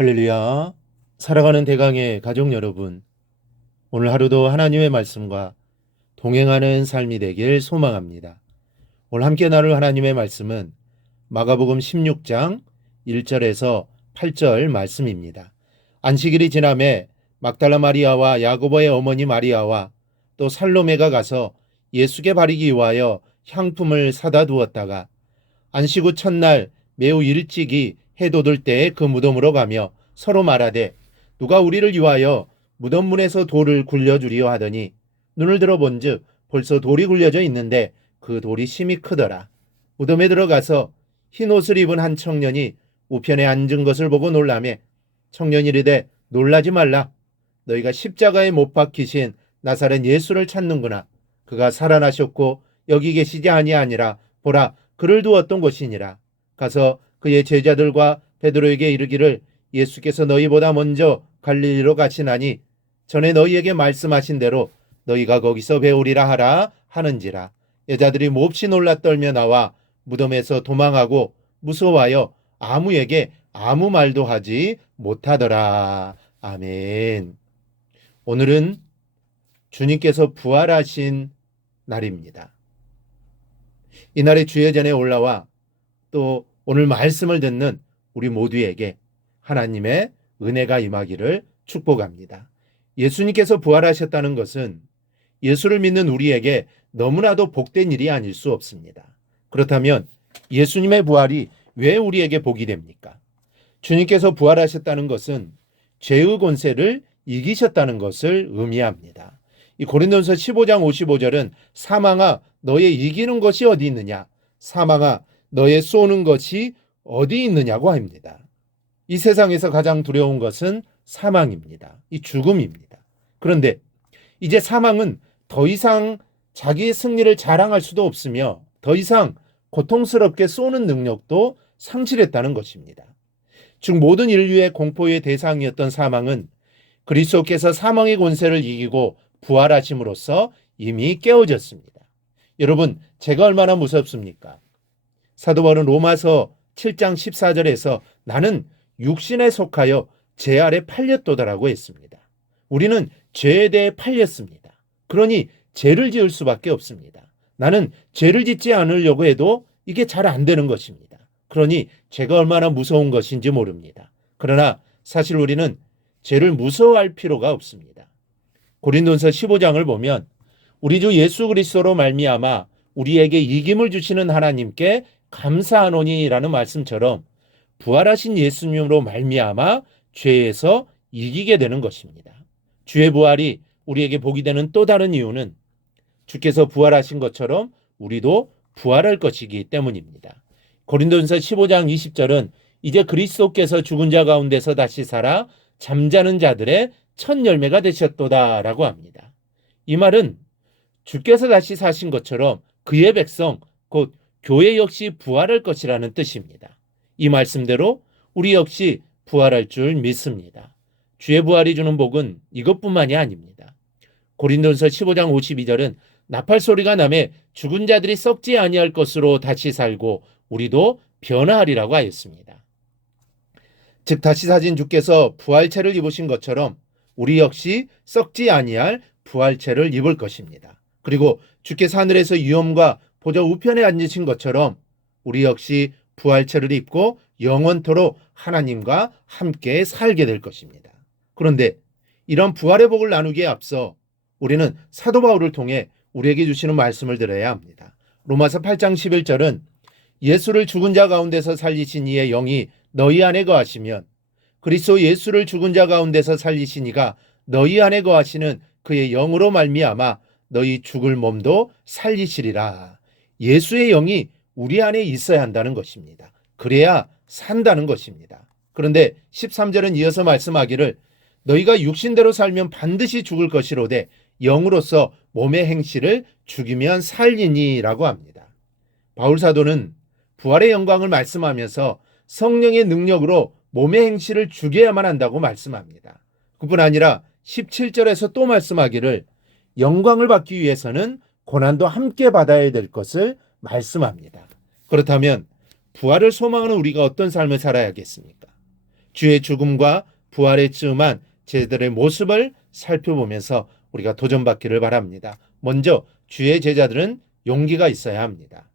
할렐루야. 살아가는 대강의 가족 여러분, 오늘 하루도 하나님의 말씀과 동행하는 삶이 되길 소망합니다. 오늘 함께 나눌 하나님의 말씀은 마가복음 16장 1절에서 8절 말씀입니다. 안식일이 지남에 막달라 마리아와 야고보의 어머니 마리아와 또 살로메가 가서 예수께 바르기 위하여 향품을 사다 두었다가 안식 후 첫날 매우 일찍이 해 돋을 때에 그 무덤으로 가며 서로 말하되 누가 우리를 위하여 무덤 문에서 돌을 굴려주리요 하더니 눈을 들어 본즉 벌써 돌이 굴려져 있는데 그 돌이 심히 크더라. 무덤에 들어가서 흰 옷을 입은 한 청년이 우편에 앉은 것을 보고 놀라매 청년이 이르되 놀라지 말라. 너희가 십자가에 못 박히신 나사렛 예수를 찾는구나. 그가 살아나셨고 여기 계시지 아니하니라. 보라, 그를 두었던 곳이니라. 가서 그의 제자들과 베드로에게 이르기를 예수께서 너희보다 먼저 갈릴리로 가시나니 전에 너희에게 말씀하신 대로 너희가 거기서 배우리라 하라 하는지라. 여자들이 몹시 놀라 떨며 나와 무덤에서 도망하고 무서워하여 아무에게 아무 말도 하지 못하더라. 아멘. 오늘은 주님께서 부활하신 날입니다. 이날의 주예전에 올라와 또 오늘 말씀을 듣는 우리 모두에게 하나님의 은혜가 임하기를 축복합니다. 예수님께서 부활하셨다는 것은 예수를 믿는 우리에게 너무나도 복된 일이 아닐 수 없습니다. 그렇다면 예수님의 부활이 왜 우리에게 복이 됩니까? 주님께서 부활하셨다는 것은 죄의 권세를 이기셨다는 것을 의미합니다. 이 고린도전서 15장 55절은 사망아 너의 이기는 것이 어디 있느냐? 사망아 너의 쏘는 것이 어디 있느냐고 합니다. 이 세상에서 가장 두려운 것은 사망입니다. 이 죽음입니다. 그런데 이제 사망은 더 이상 자기의 승리를 자랑할 수도 없으며 더 이상 고통스럽게 쏘는 능력도 상실했다는 것입니다. 즉 모든 인류의 공포의 대상이었던 사망은 그리스도께서 사망의 권세를 이기고 부활하심으로써 이미 깨어졌습니다. 여러분, 제가 얼마나 무섭습니까? 사도 바울은 로마서 7장 14절에서 나는 육신에 속하여 죄 아래 팔렸도다라고 했습니다. 우리는 죄에 대해 팔렸습니다. 그러니 죄를 지을 수밖에 없습니다. 나는 죄를 짓지 않으려고 해도 이게 잘 안 되는 것입니다. 그러니 죄가 얼마나 무서운 것인지 모릅니다. 그러나 사실 우리는 죄를 무서워할 필요가 없습니다. 고린도전서 15장을 보면 우리 주 예수 그리스도로 말미암아 우리에게 이김을 주시는 하나님께 감사하노니라는 말씀처럼 부활하신 예수님으로 말미암아 죄에서 이기게 되는 것입니다. 주의 부활이 우리에게 복이 되는 또 다른 이유는 주께서 부활하신 것처럼 우리도 부활할 것이기 때문입니다. 고린도전서 15장 20절은 이제 그리스도께서 죽은 자 가운데서 다시 살아 잠자는 자들의 첫 열매가 되셨도다라고 합니다. 이 말은 주께서 다시 사신 것처럼 그의 백성 곧 교회 역시 부활할 것이라는 뜻입니다. 이 말씀대로 우리 역시 부활할 줄 믿습니다. 주의 부활이 주는 복은 이것뿐만이 아닙니다. 고린도전서 15장 52절은 나팔 소리가 나매 죽은 자들이 썩지 아니할 것으로 다시 살고 우리도 변화하리라고 하였습니다. 즉 다시 사신 주께서 부활체를 입으신 것처럼 우리 역시 썩지 아니할 부활체를 입을 것입니다. 그리고 주께서 하늘에서 위엄과 보좌 우편에 앉으신 것처럼 우리 역시 부활체를 입고 영원토록 하나님과 함께 살게 될 것입니다. 그런데 이런 부활의 복을 나누기에 앞서 우리는 사도 바울을 통해 우리에게 주시는 말씀을 들어야 합니다. 로마서 8장 11절은 예수를 죽은 자 가운데서 살리신 이의 영이 너희 안에 거하시면 그리스도 예수를 죽은 자 가운데서 살리신 이가 너희 안에 거하시는 그의 영으로 말미암아 너희 죽을 몸도 살리시리라. 예수의 영이 우리 안에 있어야 한다는 것입니다. 그래야 산다는 것입니다. 그런데 13절은 이어서 말씀하기를 너희가 육신대로 살면 반드시 죽을 것이로되 영으로서 몸의 행실을 죽이면 살리니라고 합니다. 바울 사도는 부활의 영광을 말씀하면서 성령의 능력으로 몸의 행실을 죽여야만 한다고 말씀합니다. 그뿐 아니라 17절에서 또 말씀하기를 영광을 받기 위해서는 고난도 함께 받아야 될 것을 말씀합니다. 그렇다면 부활을 소망하는 우리가 어떤 삶을 살아야겠습니까? 주의 죽음과 부활에 쯤한 제자들의 모습을 살펴보면서 우리가 도전받기를 바랍니다. 먼저 주의 제자들은 용기가 있어야 합니다.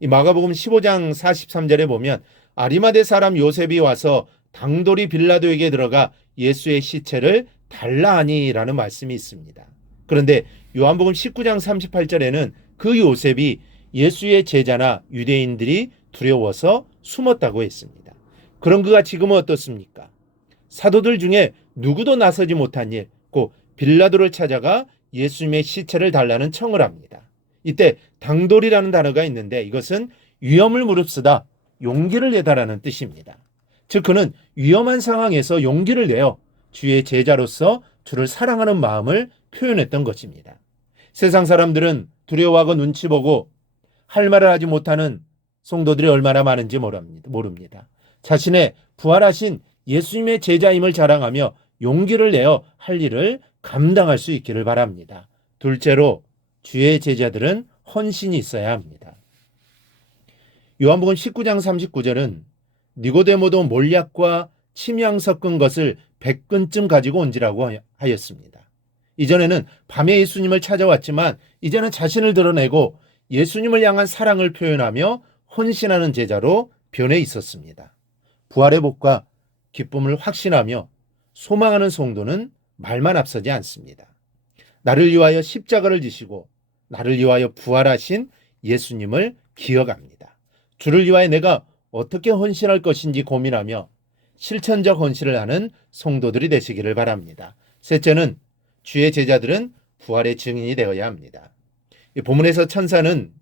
이 마가복음 15장 43절에 보면 아리마대 사람 요셉이 와서 당돌이 빌라도에게 들어가 예수의 시체를 달라 하니라는 말씀이 있습니다. 그런데 요한복음 19장 38절에는 그 요셉이 예수의 제자나 유대인들이 두려워서 숨었다고 했습니다. 그런 그가 지금은 어떻습니까? 사도들 중에 누구도 나서지 못한 일, 곧 빌라도를 찾아가 예수님의 시체를 달라는 청을 합니다. 이때 당돌이라는 단어가 있는데 이것은 위험을 무릅쓰다, 용기를 내다라는 뜻입니다. 즉 그는 위험한 상황에서 용기를 내어 주의 제자로서 주를 사랑하는 마음을 표현했던 것입니다. 세상 사람들은 두려워하고 눈치 보고 할 말을 하지 못하는 성도들이 얼마나 많은지 모릅니다. 자신의 부활하신 예수님의 제자임을 자랑하며 용기를 내어 할 일을 감당할 수 있기를 바랍니다. 둘째로 주의 제자들은 헌신이 있어야 합니다. 요한복음 19장 39절은 니고데모도 몰약과 침향 섞은 것을 100근쯤 가지고 온지라고 하였습니다. 이전에는 밤에 예수님을 찾아왔지만 이제는 자신을 드러내고 예수님을 향한 사랑을 표현하며 헌신하는 제자로 변해 있었습니다. 부활의 복과 기쁨을 확신하며 소망하는 성도는 말만 앞서지 않습니다. 나를 위하여 십자가를 지시고 나를 위하여 부활하신 예수님을 기억합니다. 주를 위하여 내가 어떻게 헌신할 것인지 고민하며 실천적 헌신을 하는 성도들이 되시기를 바랍니다. 셋째는 주의 제자들은 부활의 증인이 되어야 합니다. 이 본문에서 천사는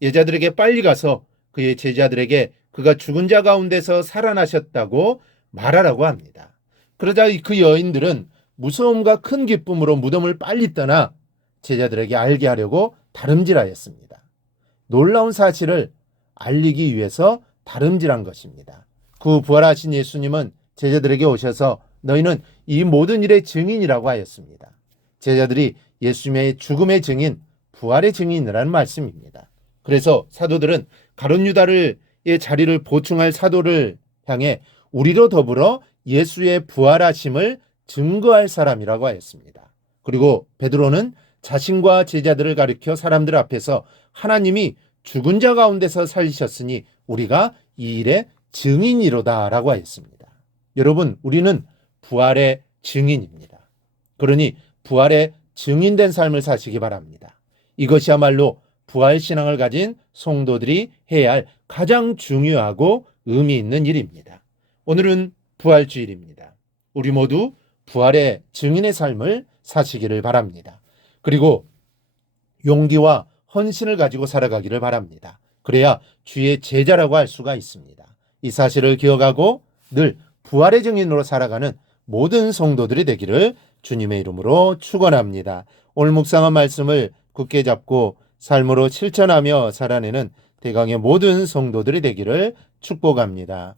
제자들에게 빨리 가서 그의 제자들에게 그가 죽은 자 가운데서 살아나셨다고 말하라고 합니다. 그러자 그 여인들은 무서움과 큰 기쁨으로 무덤을 빨리 떠나 제자들에게 알게 하려고 다름질하였습니다. 놀라운 사실을 알리기 위해서 다름질한 것입니다. 그 부활하신 예수님은 제자들에게 오셔서 너희는 이 모든 일의 증인이라고 하였습니다. 제자들이 예수님의 죽음의 증인, 부활의 증인이라는 말씀입니다. 그래서 사도들은 가룟 유다의 자리를 보충할 사도를 향해 우리로 더불어 예수의 부활하심을 증거할 사람이라고 하였습니다. 그리고 베드로는 자신과 제자들을 가리켜 사람들 앞에서 하나님이 죽은 자 가운데서 살리셨으니 우리가 이 일의 증인이로다 라고 하였습니다. 여러분, 우리는 부활의 증인입니다. 그러니 부활의 증인된 삶을 사시기 바랍니다. 이것이야말로 부활신앙을 가진 성도들이 해야 할 가장 중요하고 의미 있는 일입니다. 오늘은 부활주일입니다. 우리 모두 부활의 증인의 삶을 사시기를 바랍니다. 그리고 용기와 헌신을 가지고 살아가기를 바랍니다. 그래야 주의 제자라고 할 수가 있습니다. 이 사실을 기억하고 늘 부활의 증인으로 살아가는 모든 성도들이 되기를 주님의 이름으로 축원합니다. 오늘 묵상한 말씀을 굳게 잡고 삶으로 실천하며 살아내는 대강의 모든 성도들이 되기를 축복합니다.